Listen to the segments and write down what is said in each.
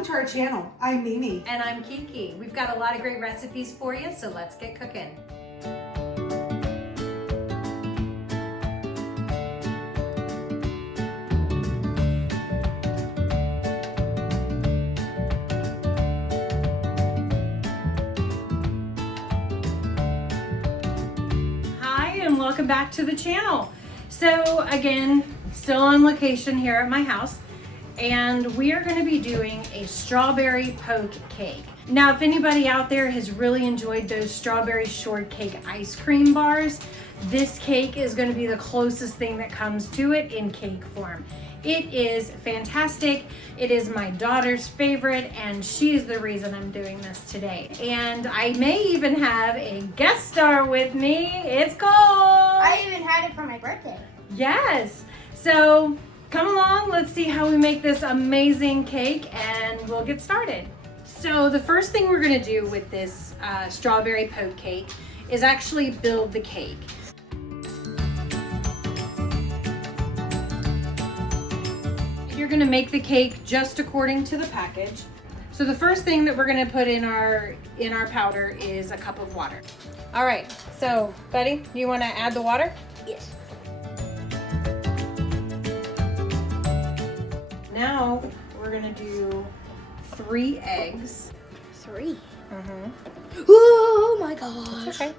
Welcome to our channel. I'm Mimi. And I'm Kiki. We've got a lot of great recipes for you, so let's get cooking. Hi, and welcome back to the channel. So again, still on location here at my house. And we are going to be doing a strawberry poke cake. Now, if anybody out there has really enjoyed those strawberry shortcake ice cream bars, this cake is going to be the closest thing that comes to it in cake form. It is fantastic. It is my daughter's favorite, and she's the reason I'm doing this today. And I may even have a guest star with me. It's Cole. I even had it for my birthday. Yes. So come along, let's see how we make this amazing cake, and we'll get started. So the first thing we're gonna do with this strawberry poke cake is actually build the cake. You're gonna make the cake just according to the package. So the first thing that we're gonna put in our powder is a cup of water. All right, so Buddy, you wanna add the water? Yes. Now we're gonna do 3 eggs. 3. Mm-hmm. Oh my gosh. Okay.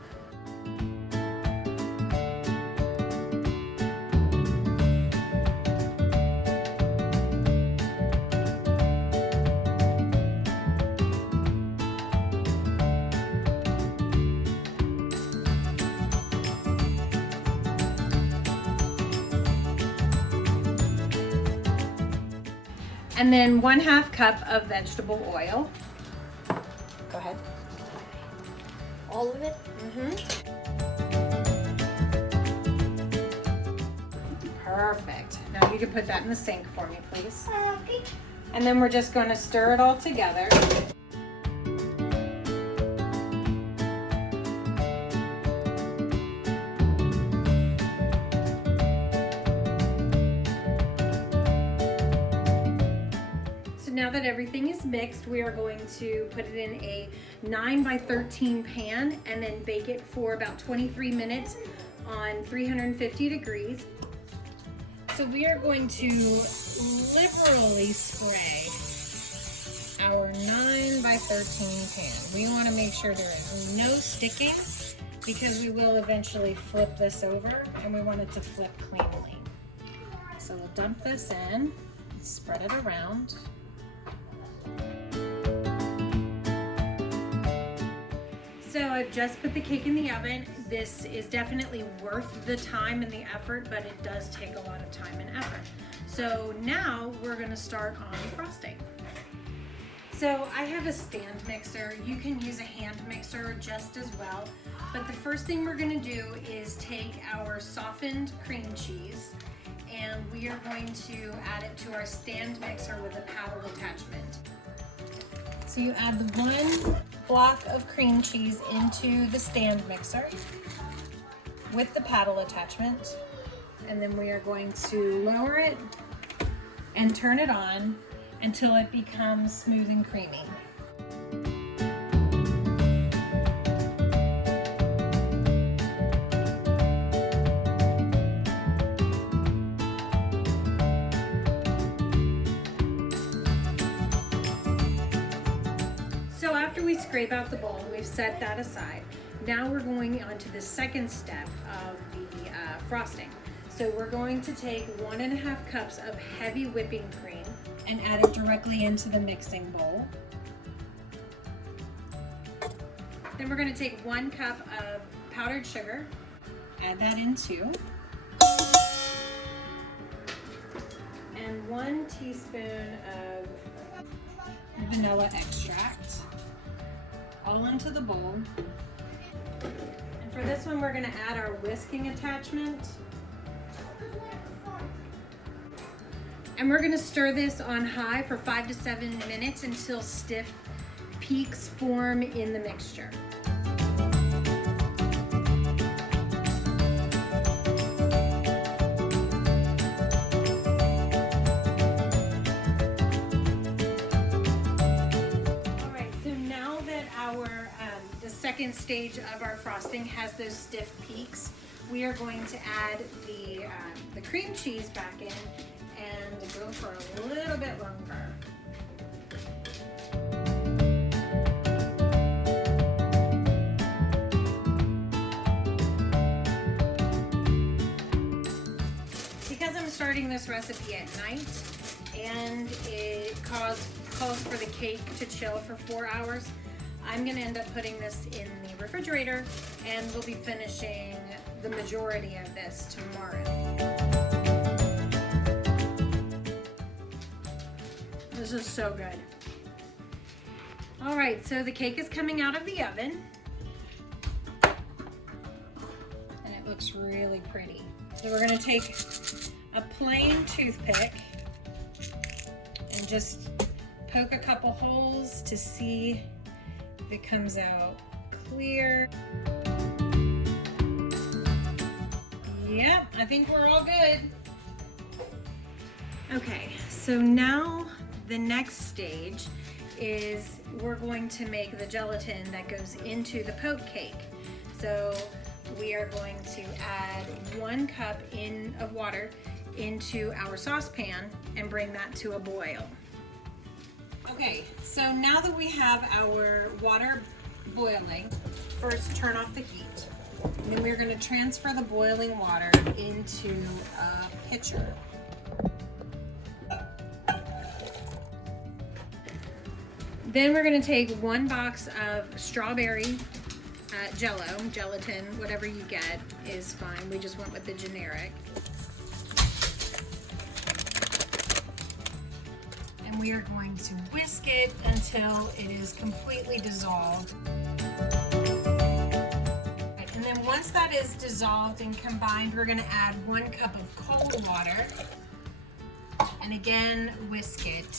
And then 1/2 cup of vegetable oil. Go ahead. All of it? Perfect. Now you can put that in the sink for me, please. Okay. And then we're just going to stir it all together. Now that everything is mixed, we are going to put it in a 9 by 13 pan and then bake it for about 23 minutes on 350 degrees. So we are going to liberally spray our 9 by 13 pan. We want to make sure there is no sticking because we will eventually flip this over and we want it to flip cleanly. So we'll dump this in, spread it around. So I've just put the cake in the oven. This is definitely worth the time and the effort, but it does take a lot of time and effort. So now we're gonna start on frosting. So I have a stand mixer. You can use a hand mixer just as well. But the first thing we're gonna do is take our softened cream cheese and we are going to add it to our stand mixer with a paddle attachment. So you add the 1 block of cream cheese into the stand mixer with the paddle attachment, and then we are going to lower it and turn it on until it becomes smooth and creamy. So after we scrape out the bowl, we've set that aside. Now we're going on to the second step of the frosting. So we're going to take 1.5 cups of heavy whipping cream and add it directly into the mixing bowl. Then we're going to take 1 cup of powdered sugar, add that in too, and 1 teaspoon of vanilla extract, all into the bowl. And for this one, we're going to add our whisking attachment. And we're going to stir this on high for 5 to 7 minutes until stiff peaks form in the mixture. second stage of our frosting has those stiff peaks, we are going to add the cream cheese back in and go for a little bit longer. Because I'm starting this recipe at night and it calls for the cake to chill for 4 hours, I'm gonna end up putting this in the refrigerator and we'll be finishing the majority of this tomorrow. This is so good. All right, so the cake is coming out of the oven and it looks really pretty. So we're gonna take a plain toothpick and just poke a couple holes to see if it comes out clear. Yep, I think we're all good. Okay, so now the next stage is we're going to make the gelatin that goes into the poke cake. So we are going to add 1 cup of water into our saucepan and bring that to a boil. Okay, so now that we have our water boiling, first turn off the heat. And then we're going to transfer the boiling water into a pitcher. Then we're going to take 1 box of strawberry gelatin, whatever you get is fine. We just went with the generic. And we are going to whisk it until it is completely dissolved. And then once that is dissolved and combined, we're going to add 1 cup of cold water and again whisk it.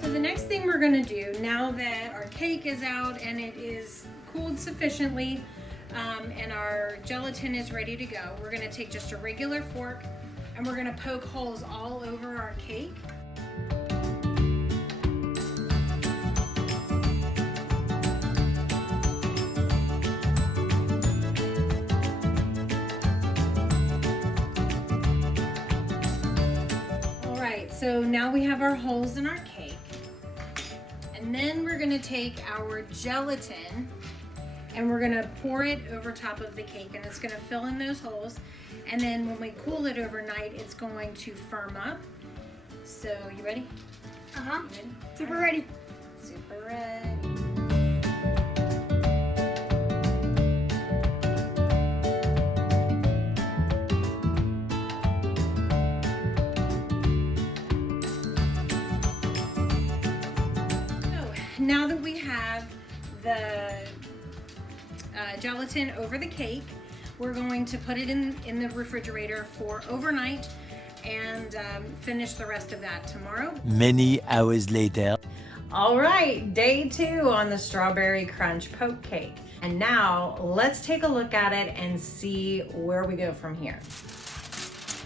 So the next thing we're going to do, now that our cake is out and it is cooled sufficiently and our gelatin is ready to go, we're going to take just a regular fork and we're going to poke holes all over our cake. All right, so now we have our holes in our cake. And then we're going to take our gelatin and we're going to pour it over top of the cake and it's going to fill in those holes. And then when we cool it overnight, it's going to firm up. So, you ready? Uh-huh. Ready? Super ready. Super ready. So, now that we have the gelatin over the cake, we're going to put it in the refrigerator for overnight and finish the rest of that tomorrow. Many hours later. All right, day 2 on the strawberry crunch poke cake. And now let's take a look at it and see where we go from here.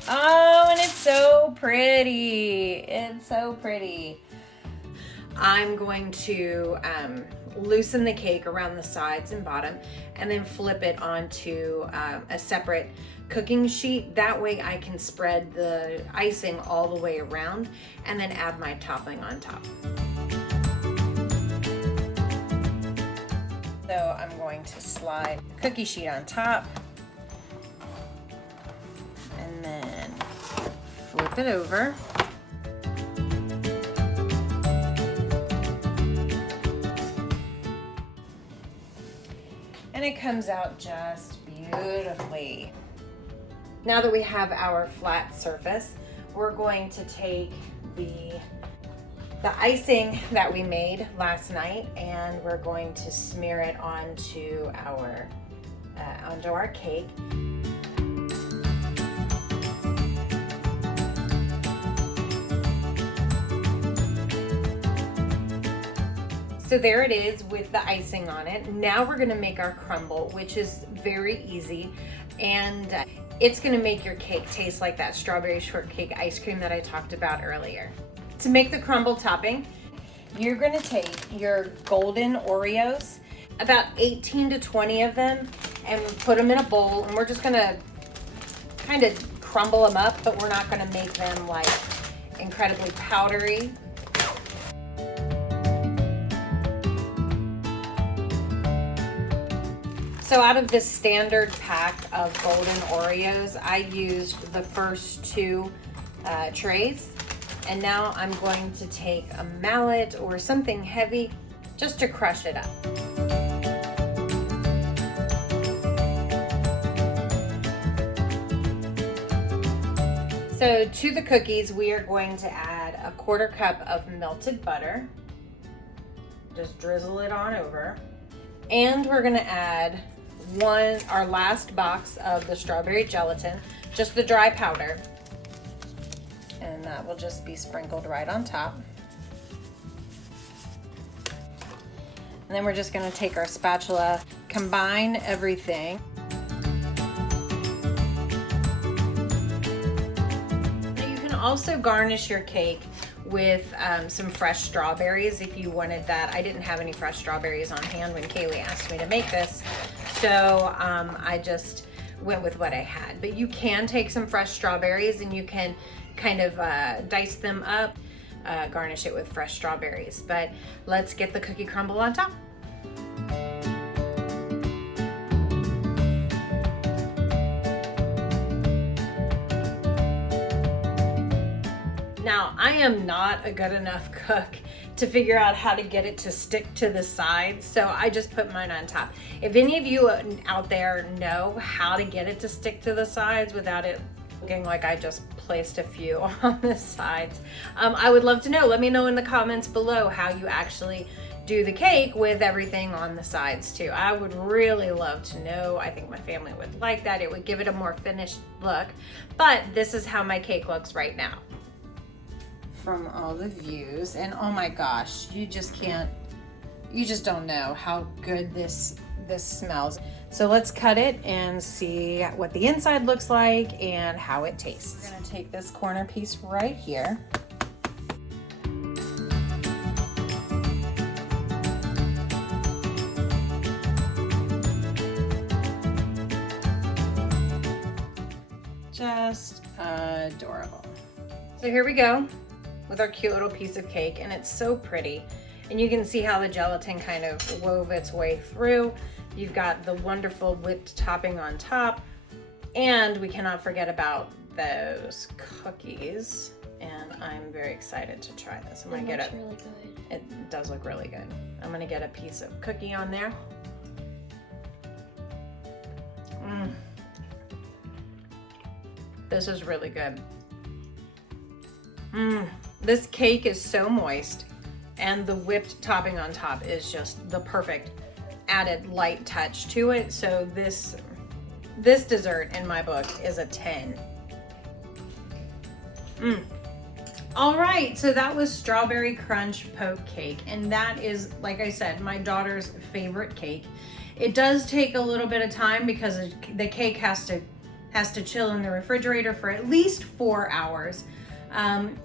Oh, and it's so pretty. It's so pretty. I'm going to loosen the cake around the sides and bottom and then flip it onto a separate cooking sheet. That way I can spread the icing all the way around and then add my topping on top. So I'm going to slide the cookie sheet on top and then flip it over. And it comes out just beautifully. Now that we have our flat surface, we're going to take the icing that we made last night and we're going to smear it onto our cake. So there it is with the icing on it. Now we're gonna make our crumble, which is very easy, and it's gonna make your cake taste like that strawberry shortcake ice cream that I talked about earlier. To make the crumble topping, you're gonna take your golden Oreos, about 18 to 20 of them, and put them in a bowl, and we're just gonna kind of crumble them up, but we're not gonna make them like incredibly powdery. So out of this standard pack of golden Oreos, I used the first two trays. And now I'm going to take a mallet or something heavy just to crush it up. So to the cookies, we are going to add a 1/4 cup of melted butter. Just drizzle it on over. And we're gonna add our last box of the strawberry gelatin, just the dry powder. And that will just be sprinkled right on top. And then we're just gonna take our spatula, combine everything. Now you can also garnish your cake with some fresh strawberries if you wanted that. I didn't have any fresh strawberries on hand when Kaylee asked me to make this, so I just went with what I had. But you can take some fresh strawberries and you can kind of dice them up, garnish it with fresh strawberries. But let's get the cookie crumble on top. Now, I am not a good enough cook to figure out how to get it to stick to the sides, so I just put mine on top. If any of you out there know how to get it to stick to the sides without it looking like I just placed a few on the sides, I would love to know. Let me know in the comments below how you actually do the cake with everything on the sides too. I would really love to know. I think my family would like that. It would give it a more finished look. But this is how my cake looks right now from all the views. And oh my gosh, you just don't know how good this smells. So let's cut it and see what the inside looks like and how it tastes. We're gonna take this corner piece right here. Just adorable. So here we go with our cute little piece of cake, and it's so pretty. And you can see how the gelatin kind of wove its way through. You've got the wonderful whipped topping on top, and we cannot forget about those cookies. And I'm very excited to try this. I'm gonna get it. Really good. It does look really good. I'm gonna get a piece of cookie on there. This is really good. This cake is so moist, and the whipped topping on top is just the perfect added light touch to it. So this dessert in my book is a 10. All right, so that was Strawberry Crunch Poke Cake, and that is, like I said, my daughter's favorite cake. It does take a little bit of time because the cake has to chill in the refrigerator for at least 4 hours.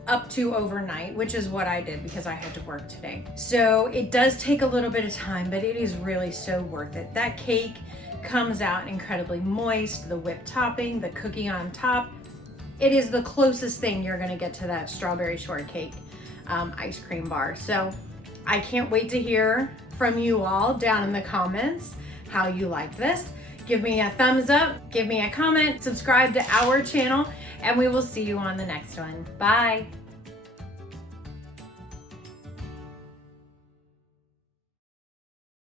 Up to overnight, which is what I did because I had to work today. So it does take a little bit of time, but it is really so worth it. That cake comes out incredibly moist, the whipped topping, the cookie on top. It is the closest thing you're gonna get to that strawberry shortcake ice cream bar. So I can't wait to hear from you all down in the comments how you like this. Give me a thumbs up, give me a comment, subscribe to our channel, and we will see you on the next one. Bye.